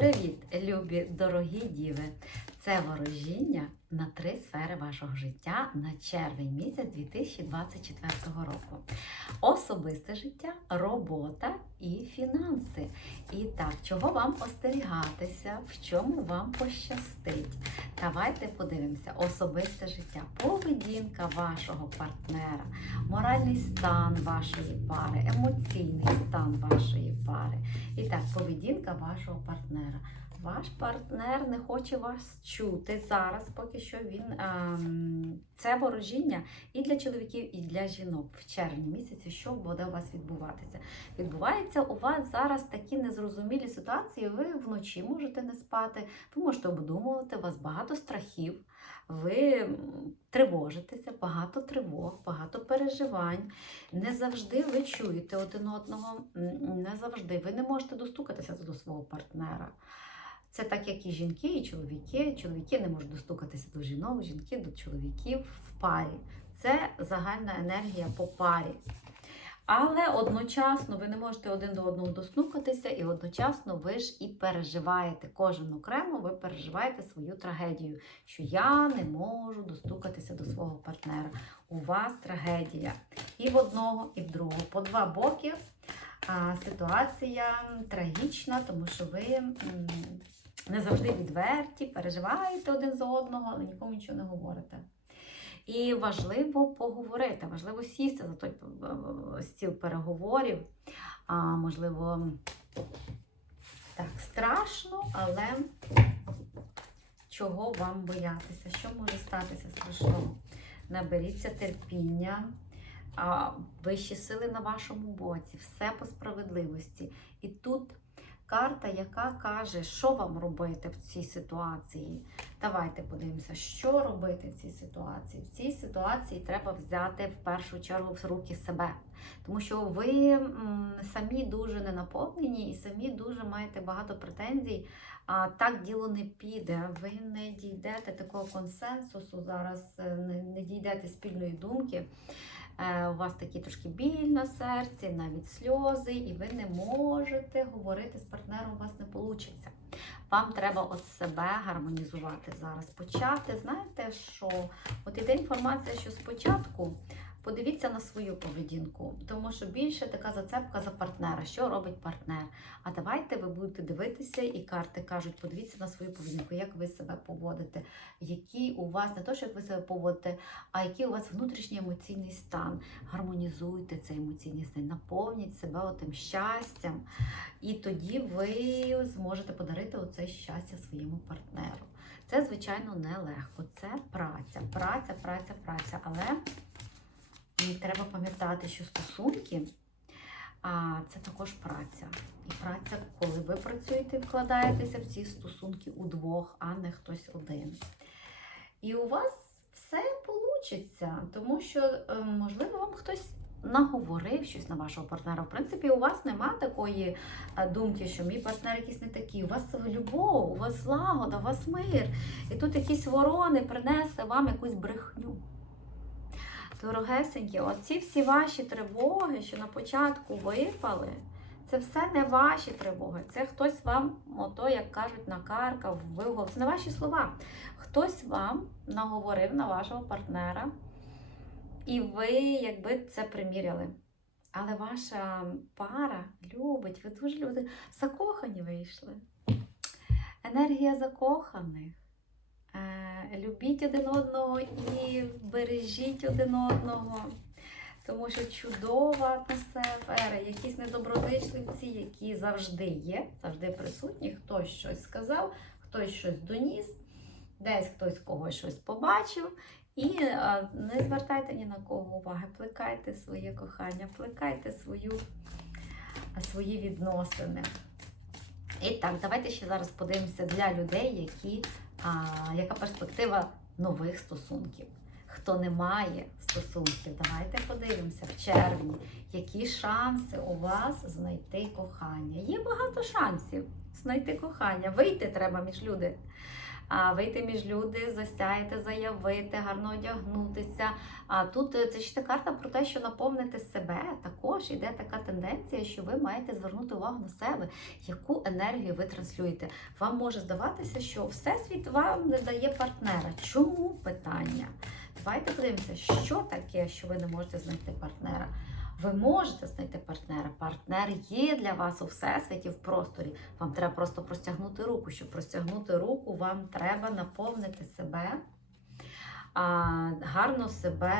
Привіт, любі дорогі діви! Це ворожіння на три сфери вашого життя на червень місяць 2024 року. Особисте життя, робота і фінанси. І так, чого вам остерігатися, в чому вам пощастить? Давайте подивимося: особисте життя, поведінка вашого партнера, моральний стан вашої пари, емоційний стан вашої пари. І так, поведінка вашого партнера. Ваш партнер не хоче вас чути зараз, поки що він ем, це ворожіння і для чоловіків, і для жінок в червні місяці, що буде у вас відбуватися. Відбувається у вас зараз такі незрозумілі ситуації. Ви вночі можете не спати, ви можете обдумувати, у вас багато страхів. Ви тривожитеся, багато тривог, багато переживань. Не завжди ви чуєте один одного, не завжди ви не можете достукатися до свого партнера. Це так, як і жінки, і чоловіки. Чоловіки не можуть достукатися до жінок, жінки до чоловіків в парі. Це загальна енергія по парі. Але одночасно ви не можете один до одного достукатися, і одночасно ви ж і переживаєте. Кожен окремо ви переживаєте свою трагедію, що я не можу достукатися до свого партнера. У вас трагедія і в одного, і в другого. По два боки а, ситуація трагічна, тому що ви не завжди відверті, переживаєте один за одного, але нікому нічого не говорите. І важливо поговорити, важливо сісти за той е, стіл переговорів. А, можливо, так, страшно, але чого вам боятися? Що може статися страшного? Наберіться терпіння, вищі сили на вашому боці, все по справедливості. І тут карта, яка каже, що вам робити в цій ситуації. Давайте подивимося, що робити в цій ситуації. В цій ситуації треба взяти в першу чергу в руки себе, тому що ви самі дуже ненаповнені і самі дуже маєте багато претензій. А так діло не піде. Ви не дійдете такого консенсусу зараз, е, не, не дійдете спільної думки. Е, У вас такі трошки біль на серці, навіть сльози, і ви не можете говорити з партнером, у вас не вийде. Вам треба от себе гармонізувати зараз. Почати, знаєте, що от іде інформація, що спочатку подивіться на свою поведінку, тому що більше така зацепка за партнера, що робить партнер. А давайте ви будете дивитися, і карти кажуть, подивіться на свою поведінку, як ви себе поводите, який у вас не то, що як ви себе поводите, а який у вас внутрішній емоційний стан. Гармонізуйте цей емоційний стан, наповніть себе отим щастям, і тоді ви зможете подарити оце щастя своєму партнеру. Це, звичайно, нелегко. Це праця, праця, праця, праця. Але м, треба пам'ятати, що стосунки а, це також праця. І праця, коли ви працюєте, вкладаєтеся в ці стосунки удвох, а не хтось один. І у вас все вийде, тому що, е, можливо, вам хтось наговорив щось на вашого партнера. В принципі, у вас нема такої е, думки, що мій партнер якийсь не такий. У вас любов, у вас злагода, у вас мир. І тут якісь ворони принесли вам якусь брехню. Дорогесенькі, оці всі ваші тривоги, що на початку випали, це все не ваші тривоги. Це хтось вам, ото, як кажуть, накаркав, вигол. Це не ваші слова. Хтось вам наговорив на вашого партнера, і ви, якби це приміряли. Але ваша пара любить, ви дуже любите. Закохані вийшли. Енергія закоханих. Любіть один одного і бережіть один одного. Тому що чудова атмосфера, якісь недобродичливці, які завжди є, завжди присутні. Хтось щось сказав, хтось щось доніс, десь хтось когось щось побачив. І е, не звертайте ні на кого уваги, плекайте своє кохання, плекайте свою, свої відносини. І так, давайте ще зараз подивимося для людей, які, а, яка перспектива нових стосунків. Хто не має стосунків, давайте подивимося в червні, які шанси у вас знайти кохання. Є багато шансів знайти кохання. Вийти треба між люди. Вийти між люди, засяяти, заявити, гарно одягнутися. А тут е, це ще карта про те, що наповнити себе. Також іде така тенденція, що ви маєте звернути увагу на себе, яку енергію ви транслюєте. Вам може здаватися, що всесвіт вам не дає партнера. Чому питання? Давайте подивимося, що таке, що ви не можете знайти партнера. Ви можете знайти партнера. Партнер є для вас у всесвіті в просторі. Вам треба просто простягнути руку. Щоб простягнути руку, вам треба наповнити себе, гарно себе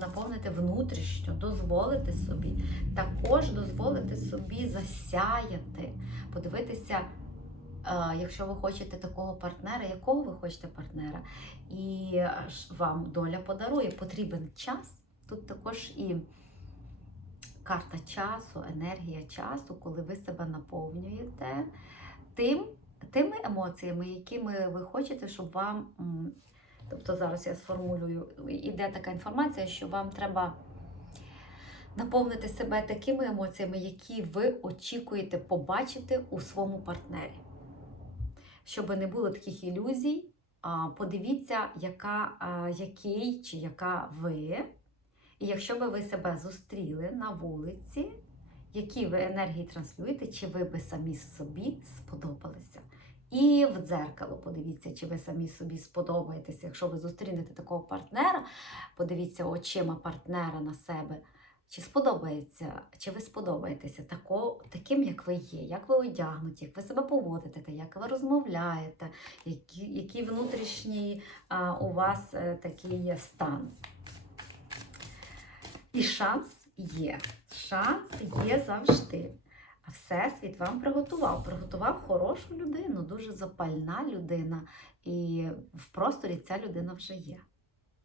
наповнити внутрішньо, дозволити собі. Також дозволити собі засяяти, подивитися. е, Якщо ви хочете такого партнера, якого ви хочете партнера, і вам доля подарує, потрібен час. Тут також і карта часу, енергія часу, коли ви себе наповнюєте тим, тими емоціями, якими ви хочете, щоб вам. Тобто зараз я сформулюю, іде така інформація, що вам треба наповнити себе такими емоціями, які ви очікуєте побачити у своєму партнері. Щоб не було таких ілюзій, подивіться, яка, який чи яка ви. І якщо би ви себе зустріли на вулиці, які ви енергії транслюєте, чи ви би самі собі сподобалися? І в дзеркало подивіться, чи ви самі собі сподобаєтеся. Якщо ви зустрінете такого партнера, подивіться очима партнера на себе. Чи сподобається, чи ви сподобаєтеся тако, таким, як ви є, як ви одягнуті, як ви себе поводите, як ви розмовляєте, який внутрішній а, у вас е, такий є стан. І шанс є. Шанс є завжди. А Всесвіт вам приготував. Приготував хорошу людину, дуже запальна людина. І в просторі ця людина вже є.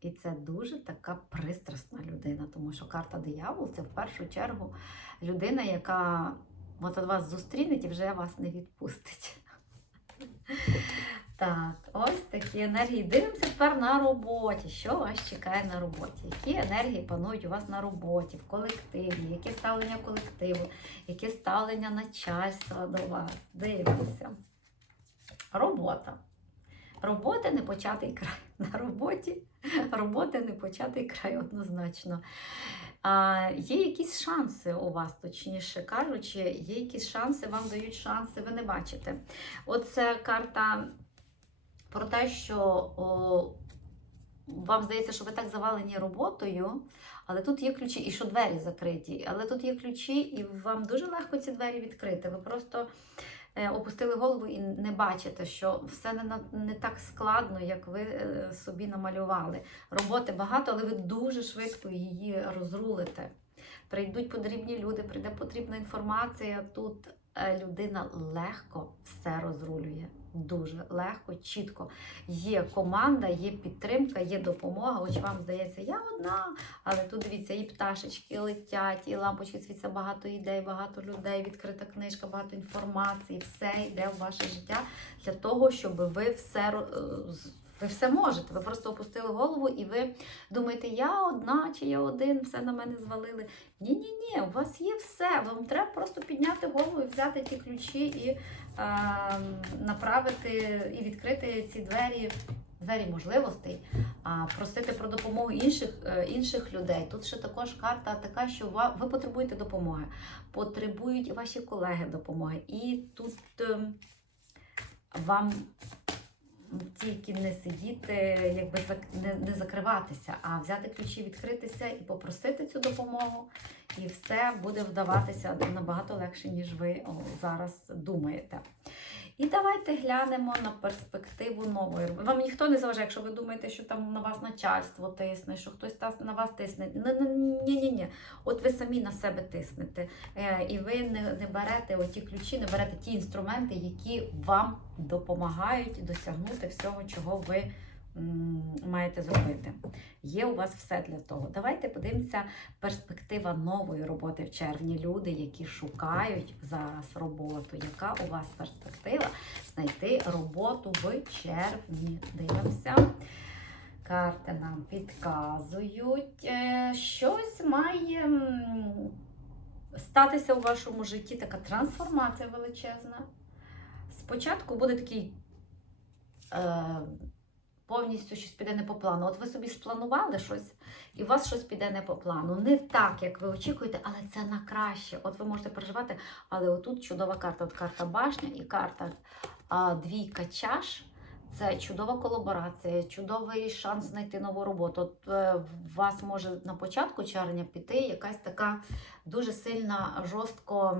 І це дуже така пристрасна людина, тому що карта диявол це в першу чергу людина, яка от вас зустріне і вже вас не відпустить. Так, ось такі енергії. Дивимося тепер на роботі. Що вас чекає на роботі? Які енергії панують у вас на роботі, в колективі, яке ставлення колективу, яке ставлення начальства до вас? Дивимося. Робота. Робота не початий край. На роботі роботи не початий край однозначно. А, є якісь шанси у вас, точніше кажучи, є якісь шанси, вам дають шанси, ви не бачите. Оце карта про те, що о, вам здається, що ви так завалені роботою, але тут є ключі, і що двері закриті. Але тут є ключі, і вам дуже легко ці двері відкрити. Ви просто е, опустили голову і не бачите, що все не, не так складно, як ви е, собі намалювали. Роботи багато, але ви дуже швидко її розрулите. Прийдуть потрібні люди, прийде потрібна інформація. Тут е, людина легко все розрулює. Дуже легко, чітко. Є команда, є підтримка, є допомога. Ось вам здається, я одна, але тут дивіться, і пташечки летять, і лампочки світяться, багато ідей, багато людей, відкрита книжка, багато інформації. Все йде в ваше життя для того, щоб ви все е, ви все можете. Ви просто опустили голову і ви думаєте, я одна чи я один, все на мене звалили. Ні, ні, у вас є все. Вам треба просто підняти голову і взяти ті ключі і направити і відкрити ці двері. Двері можливостей, просити про допомогу інших, е, інших людей. Тут ще також карта така, що ви потребуєте допомоги, потребують ваші колеги допомоги. І тут ем, вам тільки не сидіти, якби не, не закриватися, а взяти ключі, відкритися і попросити цю допомогу, і все буде вдаватися набагато легше, ніж ви зараз думаєте. І давайте глянемо на перспективу нової. Вам ніхто не заважає, якщо ви думаєте, що там на вас начальство тисне, що хтось на вас тисне. Ні, ні, ні. От ви самі на себе тиснете. Е, І ви не, не берете оті ключі, не берете ті інструменти, які вам допомагають досягнути всього, чого ви маєте зробити. Є у вас все для того. Давайте подивимося перспектива нової роботи в червні. Люди, які шукають зараз роботу. Яка у вас перспектива знайти роботу в червні? Дивимося. Карти нам підказують. Е, Щось має статися у вашому житті така трансформація величезна. Спочатку буде такий е, повністю щось піде не по плану. От ви собі спланували щось, і у вас щось піде не по плану. Не так, як ви очікуєте, але це на краще. От ви можете переживати, але отут чудова карта. От карта башня і карта а, двійка чаш. Це чудова колаборація, чудовий шанс знайти нову роботу. От е, вас може на початку червня піти якась така дуже сильна, жорстко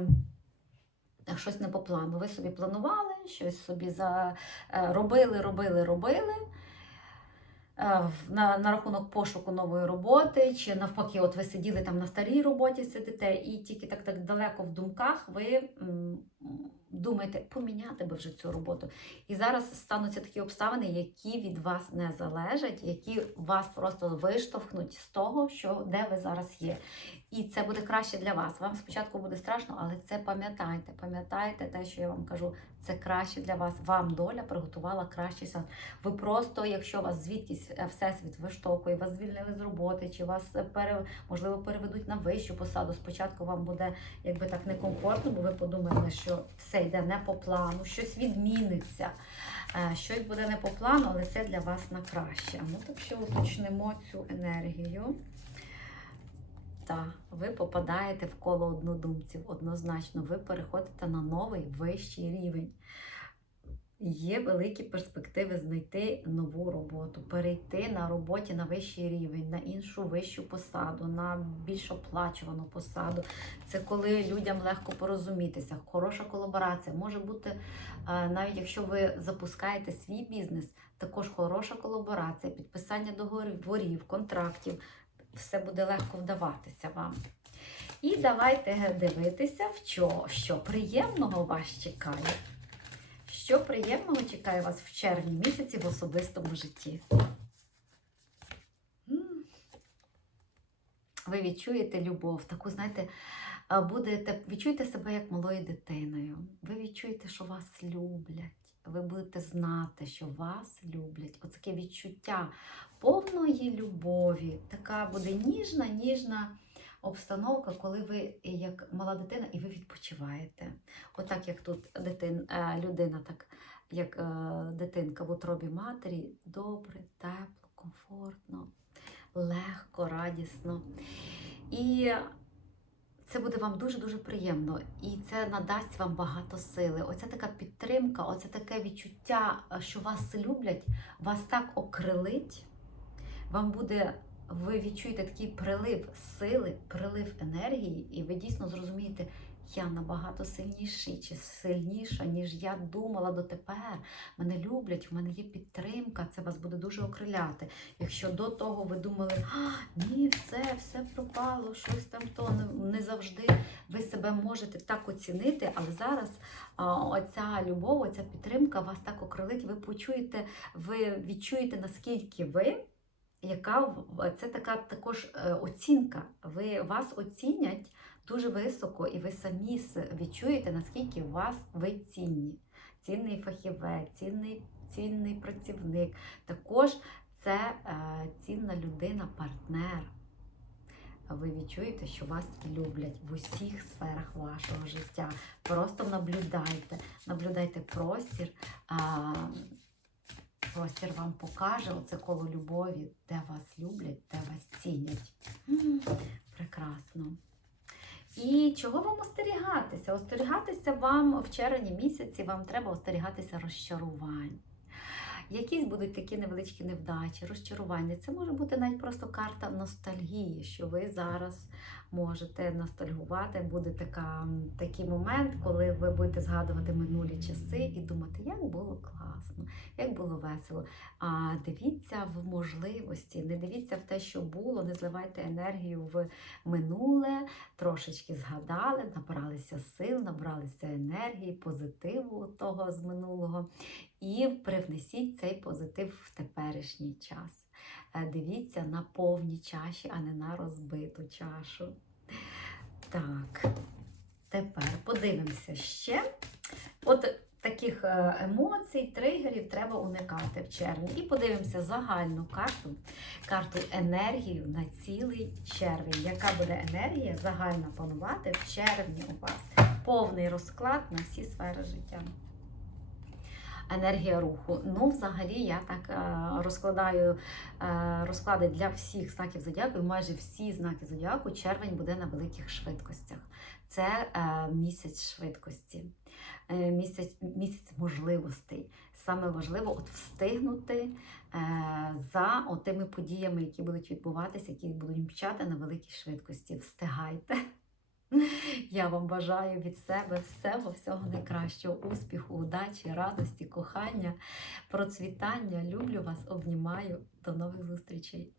е, щось не по плану. Ви собі планували, щось собі за, е, робили, робили, робили. Е, На, на рахунок пошуку нової роботи, чи навпаки, от ви сиділи там на старій роботі, сидите, і тільки так, так далеко в думках ви думаєте, поміняти би вже цю роботу. І зараз стануться такі обставини, які від вас не залежать, які вас просто виштовхнуть з того, що де ви зараз є. І це буде краще для вас. Вам спочатку буде страшно, але це пам'ятайте. Пам'ятайте те, що я вам кажу, це краще для вас. Вам доля приготувала кращий сон. Ви просто, якщо вас звідкись е, всесвіт виштовхує, вас звільнили з роботи, чи вас е, пере, можливо переведуть на вищу посаду. Спочатку вам буде якби так некомфортно, бо ви подумаєте, що все йде не по плану, щось відміниться. Е, Щось буде не по плану, але це для вас на краще. Ну, так що уточнимо цю енергію. Та ви попадаєте в коло однодумців. Однозначно, ви переходите на новий вищий рівень. Є великі перспективи знайти нову роботу, перейти на роботі на вищий рівень, на іншу вищу посаду, на більш оплачувану посаду. Це коли людям легко порозумітися. Хороша колаборація може бути, навіть якщо ви запускаєте свій бізнес, також хороша колаборація, підписання договорів, контрактів. Все буде легко вдаватися вам. І давайте дивитися, в що, що приємного вас чекає. Що приємного чекає вас в червні місяці в особистому житті? Ви відчуєте любов, таку, знаєте, будете відчуєте себе як малою дитиною. Ви відчуєте, що вас люблять. Ви будете знати, що вас люблять. Оце відчуття повної любові. Така буде ніжна, ніжна обстановка, коли ви як мала дитина і ви відпочиваєте. Отак, як тут дитин, е, людина, так як е, дитинка в утробі матері, добре, тепло, комфортно, легко, радісно. І це буде вам дуже-дуже приємно, і це надасть вам багато сили. Оця така підтримка, оце таке відчуття, е, що вас люблять, вас так окрилить. Вам буде, ви відчуєте такий прилив сили, прилив енергії, і ви дійсно зрозумієте, я набагато сильніший чи сильніша, ніж я думала дотепер. Мене люблять, в мене є підтримка, це вас буде дуже окриляти. Якщо до того ви думали, а, ні, все, все пропало, щось там то не, не завжди ви себе можете так оцінити, але зараз а, оця любов, оця підтримка вас так окрилить, ви почуєте, ви відчуєте, наскільки ви яка це така також е, оцінка. Ви вас оцінять дуже високо, і ви самі відчуєте, наскільки вас ви цінні. Цінний фахівець, цінний, цінний працівник. Також це е, цінна людина, партнер. Ви відчуєте, що вас люблять в усіх сферах вашого життя. Просто наблюдайте, наблюдайте простір. Простір вам покаже оце коло любові, де вас люблять, де вас цінять. М, Прекрасно. І чого вам остерігатися? Остерігатися вам в червні місяці, вам треба остерігатися розчарувань. Якісь будуть такі невеличкі невдачі, розчарування. Це може бути навіть просто карта ностальгії, що ви зараз можете ностальгувати. Буде така, такий момент, коли ви будете згадувати минулі часи і думати, як було класно, як було весело. А дивіться в можливості, не дивіться в те, що було, не зливайте енергію в минуле, трошечки згадали, набралися сил, набралися енергії, позитиву того з минулого. І привнесіть цей позитив в теперішній час. Е, Дивіться на повні чаші, а не на розбиту чашу. Так, тепер подивимося ще. От таких е, емоцій, тригерів треба уникати в червні. І подивимося загальну карту, карту енергію на цілий червень. Яка буде енергія загальна панувати в червні у вас? Повний розклад на всі сфери життя. Енергія руху. Ну, взагалі, я так е, розкладаю е, розклади для всіх знаків зодіаку, і майже всі знаки зодіаку червень буде на великих швидкостях. Це е, місяць швидкості, місяць, місяць можливостей. Саме важливо от встигнути за тими подіями, які будуть відбуватися, які будуть мчати на великій швидкості. Встигайте. Я вам бажаю від себе всього, всього найкращого, успіху, удачі, радості, кохання, процвітання. Люблю вас, обнімаю. До нових зустрічей.